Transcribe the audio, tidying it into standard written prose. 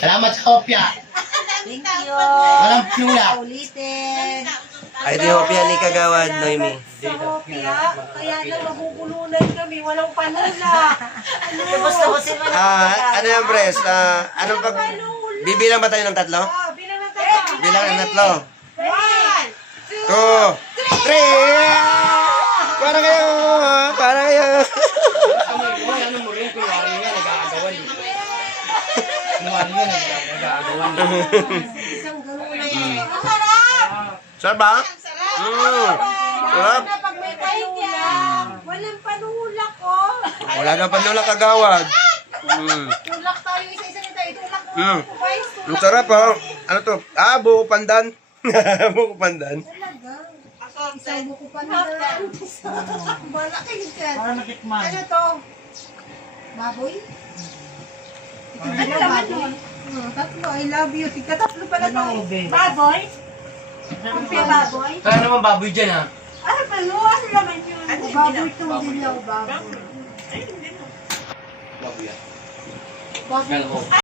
Salamat sa kopya. Thank you. Walang pinula. Ulitin. Ay, di hopya ni Kagawad, Noemi. Sa kopya, kaya lang mabubulunan kami, walang panula. Tapos-tapusin mo na. Ano yung pres? Anong pag... Bibilang ba tayo ng tatlo? Bilang na tayo. Bilang ng tatlo. 1, 2, 3! Para kayo! Para kayo! Ano mo rin kung wari nga nag-aagawan. Wari nga nag-aagawan. isang ganun na yan. Sarap ba? Sarap. Pag may panula, walang panula ko. Wala nang panula Kagawad. Tulak tayo, isa-isa na tayo. Tulak mo. Guys, Ang sarap ha. Ano to? Buko pandan. Buko pandan. isang buko pa na. Malaki yun dyan. Para matikman. Ano to? Baboy? Ano naman yun? Tatlo, I love you. Tigka tatlo pala to. Baboy? Kumpya baboy? Kaya naman baboy dyan ha. Ano pa yun? Ano naman yun? Baboy itong dilaw, baboy. Baboy yan. Baboy.